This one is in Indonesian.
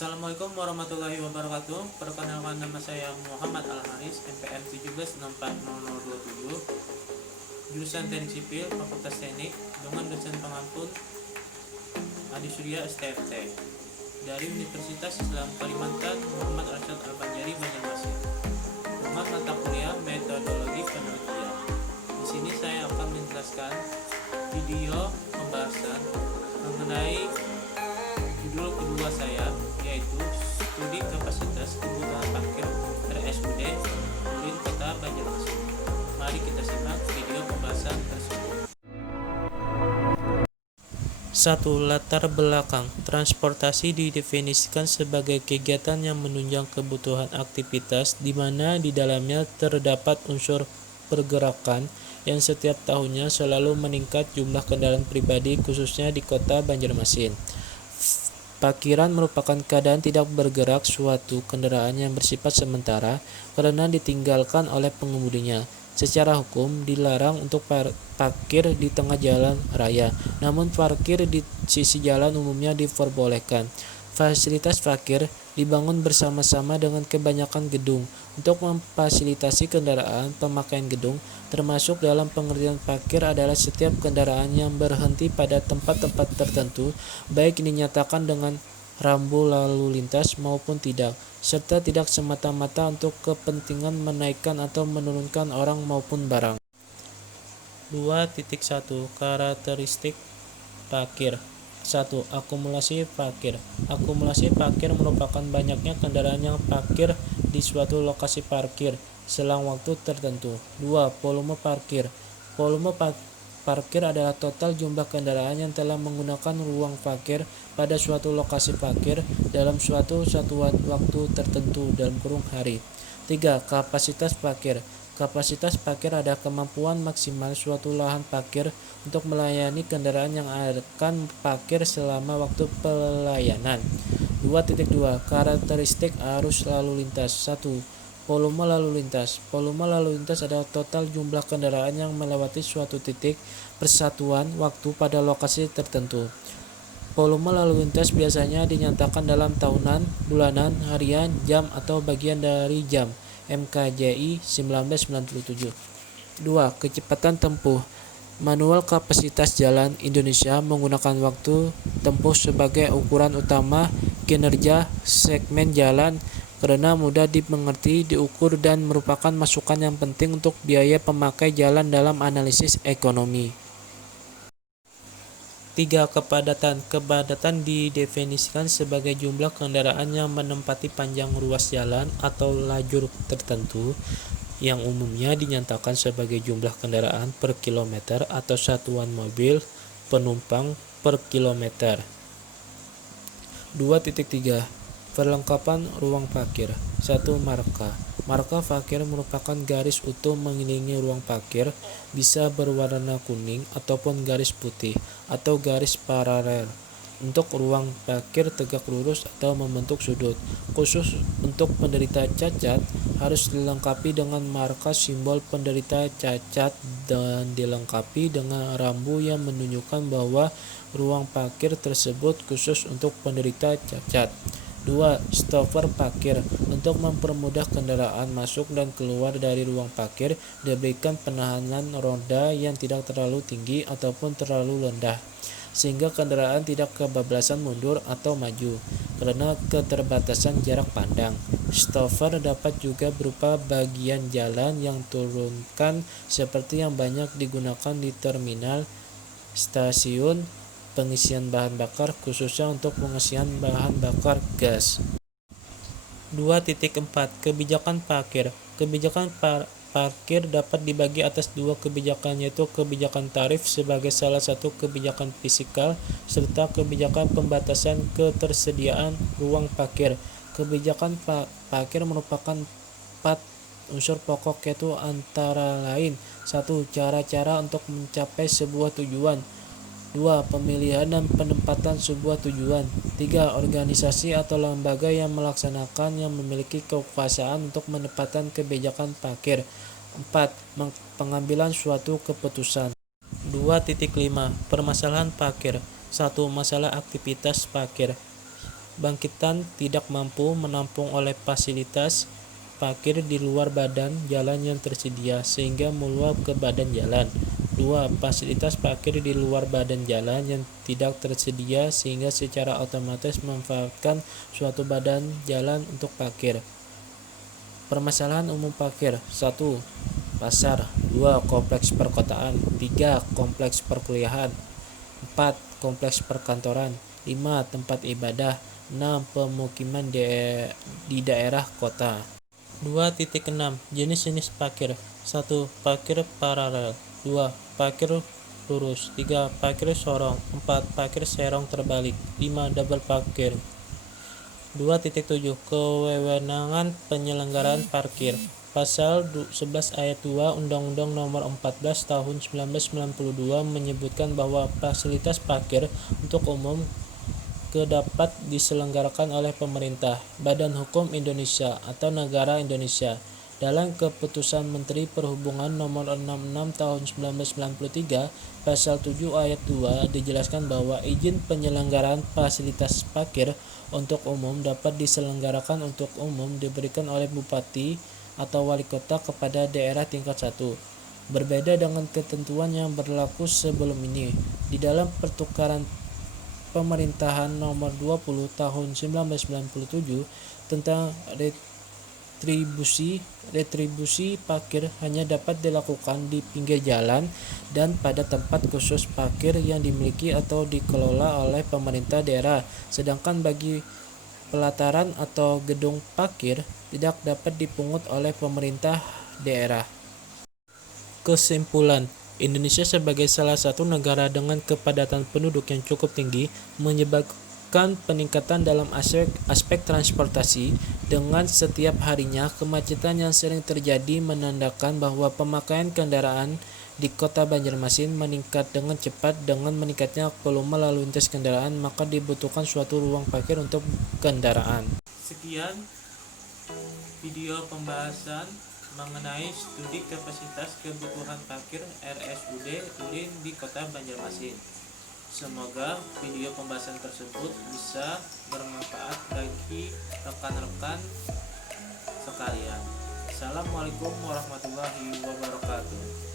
Assalamualaikum warahmatullahi wabarakatuh. Perkenalkan, nama saya Muhammad Al-Haris, NPM 17640027, jurusan Teknik Sipil, Fakultas Teknik, dengan dosen pengampun Adi Surya STFT, dari Universitas Islam Kalimantan Muhammad Arsyad Al-Banjari, Banjarmasin, dengan mata kuliah Metodologi Penelitian. Di sini saya akan menjelaskan video pembahasan mengenai judul kedua saya, yaitu studi kapasitas kebutuhan parkir RSUD Ulin Kota Banjarmasin. Mari kita simak video pembahasan tersebut. 1. Latar belakang. Transportasi didefinisikan sebagai kegiatan yang menunjang kebutuhan aktivitas di mana di dalamnya terdapat unsur pergerakan yang setiap tahunnya selalu meningkat jumlah kendaraan pribadi, khususnya di kota Banjarmasin. Parkiran merupakan keadaan tidak bergerak suatu kendaraan yang bersifat sementara karena ditinggalkan oleh pengemudinya. Secara hukum dilarang untuk parkir di tengah jalan raya, namun parkir di sisi jalan umumnya diperbolehkan. Fasilitas parkir dibangun bersama-sama dengan kebanyakan gedung untuk memfasilitasi kendaraan. Pemakaian gedung termasuk dalam pengertian parkir adalah setiap kendaraan yang berhenti pada tempat-tempat tertentu, baik dinyatakan dengan rambu lalu lintas maupun tidak, serta tidak semata-mata untuk kepentingan menaikkan atau menurunkan orang maupun barang. 2.1 Karakteristik parkir. 1. Akumulasi parkir. Akumulasi parkir merupakan banyaknya kendaraan yang parkir di suatu lokasi parkir selang waktu tertentu. 2. Volume parkir. Volume parkir adalah total jumlah kendaraan yang telah menggunakan ruang parkir pada suatu lokasi parkir dalam suatu satuan waktu tertentu (hari). 3. Kapasitas parkir. Kapasitas parkir adalah kemampuan maksimal suatu lahan parkir untuk melayani kendaraan yang akan parkir selama waktu pelayanan. 2.2 Karakteristik arus lalu lintas. 1. Volume lalu lintas. Volume lalu lintas adalah total jumlah kendaraan yang melewati suatu titik persatuan waktu pada lokasi tertentu. Volume lalu lintas biasanya dinyatakan dalam tahunan, bulanan, harian, jam, atau bagian dari jam. MKJI 1997. 2. Kecepatan tempuh. Manual kapasitas jalan Indonesia menggunakan waktu tempuh sebagai ukuran utama kinerja segmen jalan karena mudah dimengerti, diukur, dan merupakan masukan yang penting untuk biaya pemakai jalan dalam analisis ekonomi. 3. Kepadatan. Kepadatan didefinisikan sebagai jumlah kendaraan yang menempati panjang ruas jalan atau lajur tertentu, yang umumnya dinyatakan sebagai jumlah kendaraan per kilometer atau satuan mobil penumpang per kilometer. 2.3 Perlengkapan ruang parkir. 1. Marka. Marka parkir merupakan garis utuh mengelilingi ruang parkir, bisa berwarna kuning ataupun garis putih atau garis paralel untuk ruang parkir tegak lurus atau membentuk sudut. Khusus untuk penderita cacat harus dilengkapi dengan marka simbol penderita cacat dan dilengkapi dengan rambu yang menunjukkan bahwa ruang parkir tersebut khusus untuk penderita cacat. 2. Stopper parkir. Untuk mempermudah kendaraan masuk dan keluar dari ruang parkir, diberikan penahanan roda yang tidak terlalu tinggi ataupun terlalu rendah, sehingga kendaraan tidak kebablasan mundur atau maju karena keterbatasan jarak pandang. Stopper dapat juga berupa bagian jalan yang turunkan seperti yang banyak digunakan di terminal, stasiun pengisian bahan bakar, khususnya untuk pengisian bahan bakar gas. 2.4 Kebijakan parkir. Kebijakan parkir dapat dibagi atas dua kebijakan, yaitu kebijakan tarif sebagai salah satu kebijakan fiskal serta kebijakan pembatasan ketersediaan ruang parkir. Kebijakan parkir merupakan 4 unsur pokok, yaitu antara lain: 1. Cara-cara untuk mencapai sebuah tujuan. 2. Pemilihan dan penempatan sebuah tujuan. 3. Organisasi atau lembaga yang melaksanakan yang memiliki kekuasaan untuk menempatkan kebijakan parkir. 4. Pengambilan suatu keputusan. 2.5 Permasalahan parkir. 1. Masalah aktivitas parkir. bangkitan tidak mampu menampung oleh fasilitas parkir di luar badan jalan yang tersedia sehingga meluap ke badan jalan. 2. Fasilitas parkir di luar badan jalan yang tidak tersedia sehingga secara otomatis memanfaatkan suatu badan jalan untuk parkir. Permasalahan umum parkir. 1. Pasar. 2. Kompleks perkotaan. 3. Kompleks perkuliahan. 4. Kompleks perkantoran. 5. Tempat ibadah. 6. Pemukiman di daerah kota. 2.6. Jenis-jenis parkir. 1. Parkir paralel. 2. Parkir lurus. 3. Parkir sorong. 4. Parkir serong terbalik. 5. Double parkir. 2.7. Kewenangan penyelenggaraan parkir. Pasal 11 ayat 2 Undang-Undang Nomor 14 Tahun 1992 menyebutkan bahwa fasilitas parkir untuk umum dapat diselenggarakan oleh pemerintah, Badan Hukum Indonesia, atau negara Indonesia. Dalam Keputusan Menteri Perhubungan Nomor 66 Tahun 1993, Pasal 7 ayat 2 dijelaskan bahwa izin penyelenggaraan fasilitas parkir untuk umum dapat diselenggarakan untuk umum diberikan oleh Bupati atau Wali Kota kepada daerah tingkat 1. Berbeda dengan ketentuan yang berlaku sebelum ini. Di dalam Pertukaran Pemerintahan Nomor 20 Tahun 1997 tentang retribusi parkir hanya dapat dilakukan di pinggir jalan dan pada tempat khusus parkir yang dimiliki atau dikelola oleh pemerintah daerah, sedangkan bagi pelataran atau gedung parkir tidak dapat dipungut oleh pemerintah daerah. Kesimpulan, Indonesia sebagai salah satu negara dengan kepadatan penduduk yang cukup tinggi menyebabkan peningkatan dalam aspek transportasi. Dengan setiap harinya kemacetan yang sering terjadi menandakan bahwa pemakaian kendaraan di Kota Banjarmasin meningkat dengan cepat. Dengan meningkatnya volume lalu lintas kendaraan, maka dibutuhkan suatu ruang parkir untuk kendaraan. Sekian video pembahasan mengenai studi kapasitas kebutuhan parkir RSUD UIN di Kota Banjarmasin. Semoga video pembahasan tersebut bisa bermanfaat bagi rekan-rekan sekalian. Assalamualaikum warahmatullahi wabarakatuh.